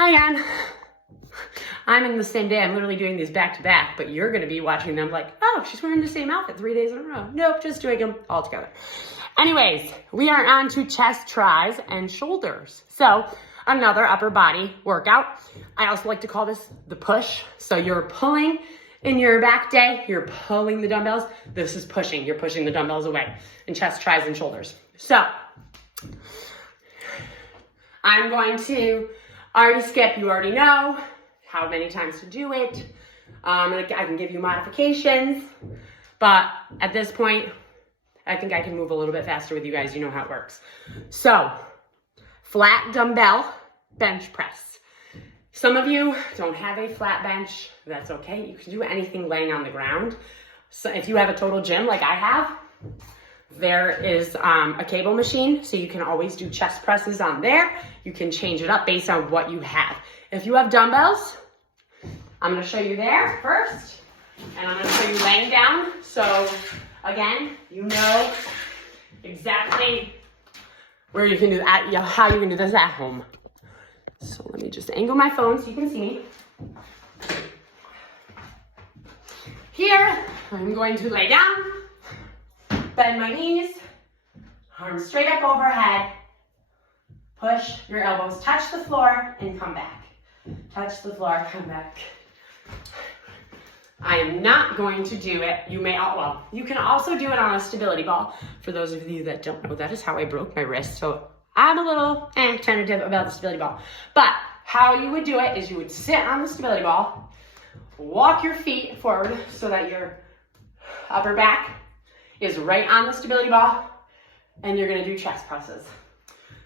Hi, Ann. I'm in the same day. I'm literally doing these back to back, but you're going to be watching them like, oh, she's wearing the same outfit 3 days in a row. Nope, just doing them all together. Anyways, we are on to chest, tries, and shoulders. So another upper body workout. I also like to call this the push. So you're pulling in your back day, you're pulling the dumbbells. This is pushing. You're pushing the dumbbells away in chest, tries, and shoulders. So I'm going to already skip. You already know how many times to do it. I can give you modifications, but at this point, I think I can move a little bit faster with you guys. You know how it works. So, flat dumbbell bench press. Some of you don't have a flat bench. That's okay. You can do anything laying on the ground. So if you have a total gym like I have, there is a cable machine, so you can always do chest presses on there. You can change it up based on what you have. If you have dumbbells, I'm gonna show you there first, and I'm gonna show you laying down. So again, you know exactly where you can do that, how you can do this at home. So let me just angle my phone so you can see me. Here, I'm going to lay down, bend my knees, arms straight up overhead, push your elbows, touch the floor, and come back. Touch the floor, come back. I am not going to do it. You can also do it on a stability ball. For those of you that don't know, that is how I broke my wrist. So I'm a little tentative about the stability ball. But how you would do it is you would sit on the stability ball, walk your feet forward so that your upper back is right on the stability ball, and you're gonna do chest presses.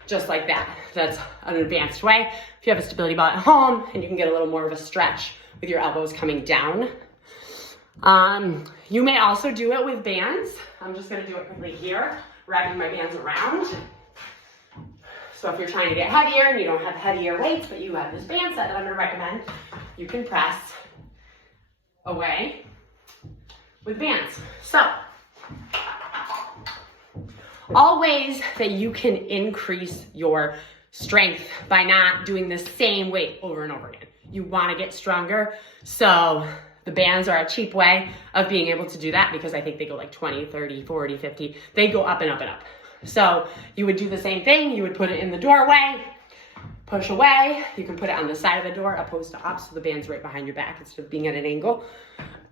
Just like that. That's an advanced way. If you have a stability ball at home, and you can get a little more of a stretch with your elbows coming down. You may also do it with bands. I'm just gonna do it quickly here, wrapping my bands around. So if you're trying to get heavier and you don't have heavier weights, but you have this band set that I'm gonna recommend, you can press away with bands. So, all ways that you can increase your strength by not doing the same weight over and over again. You wanna get stronger, so the bands are a cheap way of being able to do that because I think they go like 20, 30, 40, 50. They go up and up and up. So you would do the same thing. You would put it in the doorway, push away. You can put it on the side of the door opposed to up so the band's right behind your back instead of being at an angle.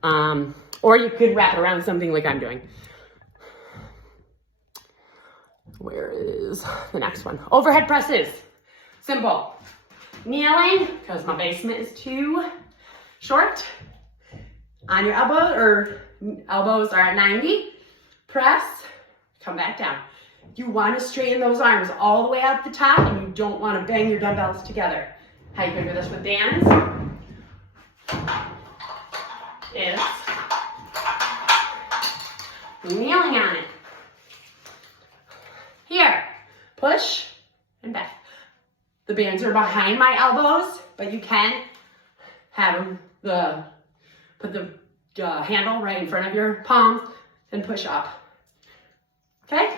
Or you could wrap it around something like I'm doing. Where is the next one? Overhead presses. Simple. Kneeling, because my basement is too short. On your elbow, or elbows are at 90. Press, come back down. You want to straighten those arms all the way out the top, and you don't want to bang your dumbbells together. How you can do this with bands is kneeling on it. Here, push and back. The bands are behind my elbows, but you can have them, put the handle right in front of your palm and push up. Okay?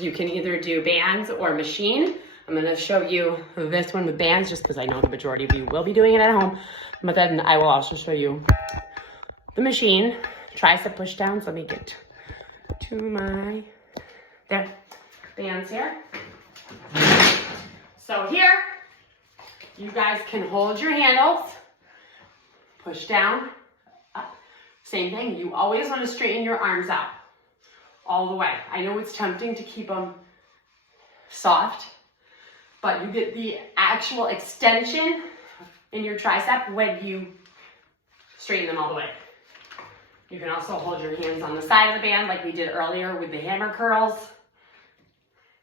You can either do bands or machine. I'm gonna show you this one with bands just because I know the majority of you will be doing it at home, but then I will also show you the machine. Tricep push downs. Let me get to my, there, bands here. So here, you guys can hold your handles, push down, up. Same thing, you always want to straighten your arms out all the way. I know it's tempting to keep them soft, but you get the actual extension in your tricep when you straighten them all the way. You can also hold your hands on the side of the band like we did earlier with the hammer curls,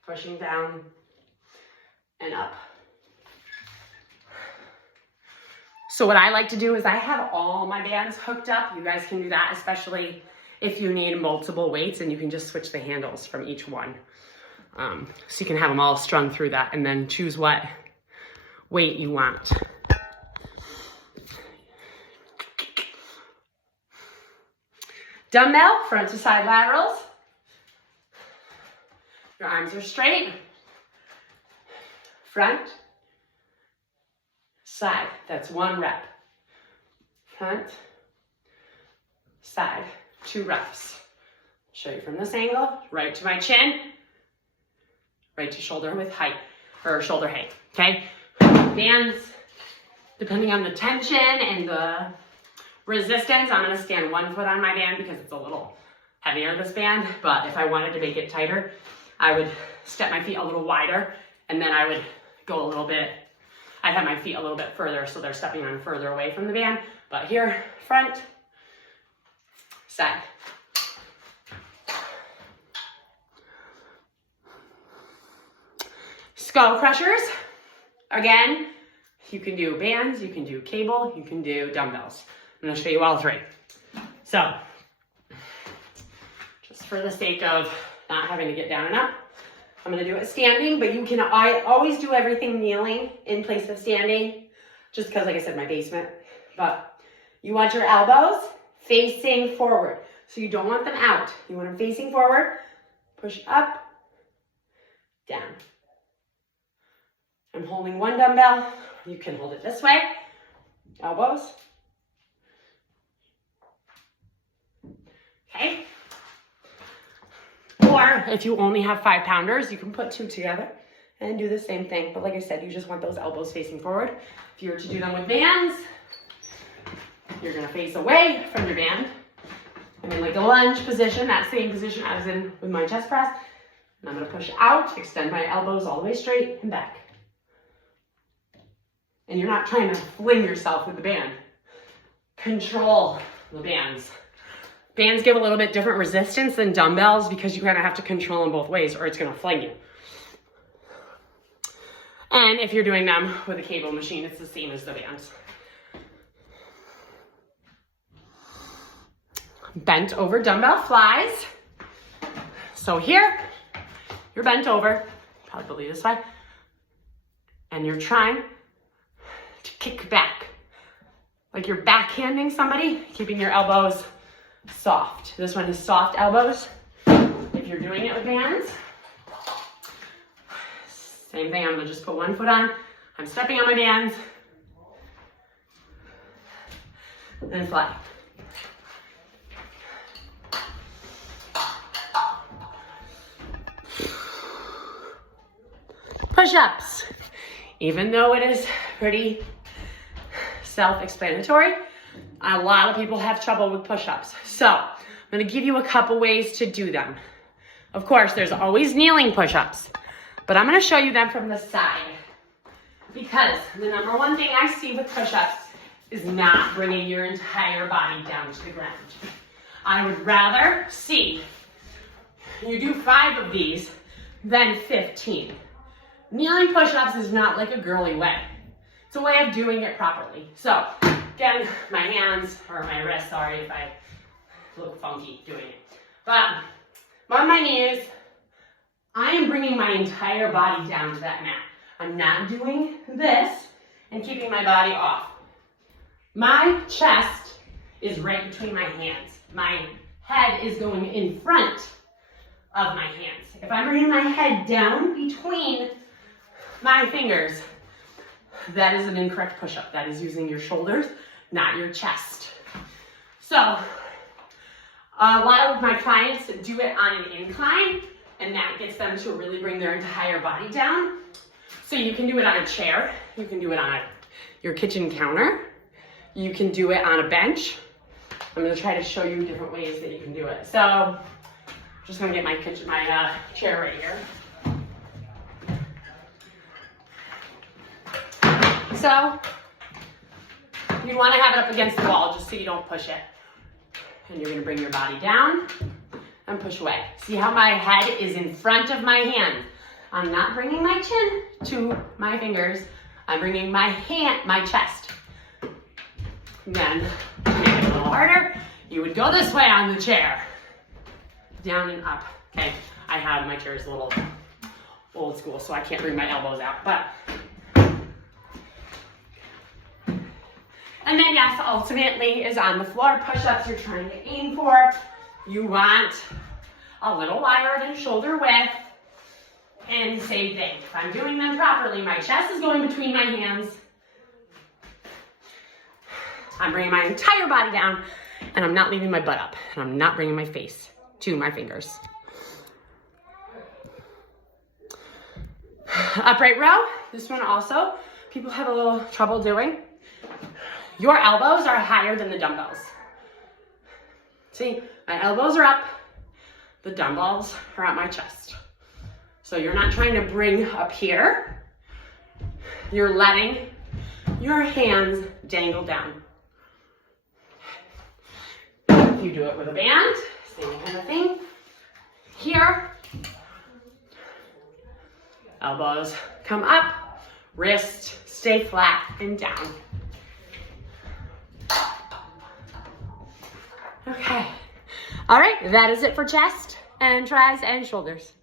pushing down and up. So what I like to do is I have all my bands hooked up. You guys can do that, especially if you need multiple weights, and you can just switch the handles from each one. So you can have them all strung through that and then choose what weight you want. Dumbbell, front to side laterals. Your arms are straight. Front, side. That's 1 rep. Front, side. 2 reps. Show you from this angle. Right to my chin. Right to shoulder width height, or shoulder height, okay? Bands, depending on the tension and the resistance, I'm gonna stand 1 foot on my band because it's a little heavier, this band, but if I wanted to make it tighter, I would step my feet a little wider, and then I would go a little bit, I'd have my feet a little bit further so they're stepping on further away from the band. But here, front, side. Skull crushers. Again, you can do bands, you can do cable, you can do dumbbells. I'm gonna show you all 3. So, just for the sake of not having to get down and up, I'm gonna do it standing, but you can, I always do everything kneeling in place of standing, just because, like I said, my basement. But you want your elbows facing forward. So you don't want them out. You want them facing forward. Push up, down. I'm holding 1 dumbbell. You can hold it this way. Elbows. Okay. Or if you only have 5-pounders, you can put 2 together and do the same thing. But like I said, you just want those elbows facing forward. If you were to do them with bands, you're gonna face away from your band. I'm in like a lunge position, that same position I was in with my chest press. And I'm gonna push out, extend my elbows all the way straight and back. And you're not trying to fling yourself with the band. Control the bands. Bands give a little bit different resistance than dumbbells because you kind of have to control them both ways or it's gonna fling you. And if you're doing them with a cable machine, it's the same as the bands. Bent over dumbbell flies. So here, you're bent over, probably this way, and you're trying to kick back. Like you're backhanding somebody, keeping your elbows soft. This one is soft elbows. If you're doing it with bands, same thing, I'm gonna just put 1 foot on. I'm stepping on my bands, and fly. Push-ups. Even though it is pretty self-explanatory, a lot of people have trouble with push-ups. So I'm gonna give you a couple ways to do them. Of course, there's always kneeling push-ups, but I'm gonna show you them from the side because the number 1 thing I see with push-ups is not bringing your entire body down to the ground. I would rather see you do 5 of these than 15. Kneeling push-ups is not like a girly way. It's a way of doing it properly. So, again, my hands, or my wrists, sorry if I look funky doing it. But, on my knees, I am bringing my entire body down to that mat. I'm not doing this and keeping my body off. My chest is right between my hands. My head is going in front of my hands. If I'm bringing my head down between my fingers, that is an incorrect push-up. That is using your shoulders, not your chest. So, a lot of my clients do it on an incline, and that gets them to really bring their entire body down. So you can do it on a chair, you can do it on your kitchen counter, you can do it on a bench. I'm gonna try to show you different ways that you can do it. So, I'm just gonna get my chair right here. So, you want to have it up against the wall just so you don't push it. And you're going to bring your body down and push away. See how my head is in front of my hand? I'm not bringing my chin to my fingers. I'm bringing my chest. Then, to make it a little harder, you would go this way on the chair. Down and up. Okay, my chair is a little old school, so I can't bring my elbows out, but. And then yes, ultimately is on the floor. Push-ups you're trying to aim for. You want a little wider than shoulder width. And same thing. If I'm doing them properly, my chest is going between my hands. I'm bringing my entire body down, and I'm not leaving my butt up, and I'm not bringing my face to my fingers. Upright row, this one also, people have a little trouble doing. Your elbows are higher than the dumbbells. See, my elbows are up, the dumbbells are at my chest. So you're not trying to bring up here, you're letting your hands dangle down. If you do it with a band, same kind of thing. Here, elbows come up, wrist stay flat and down. Okay, all right, that is it for chest and tris and shoulders.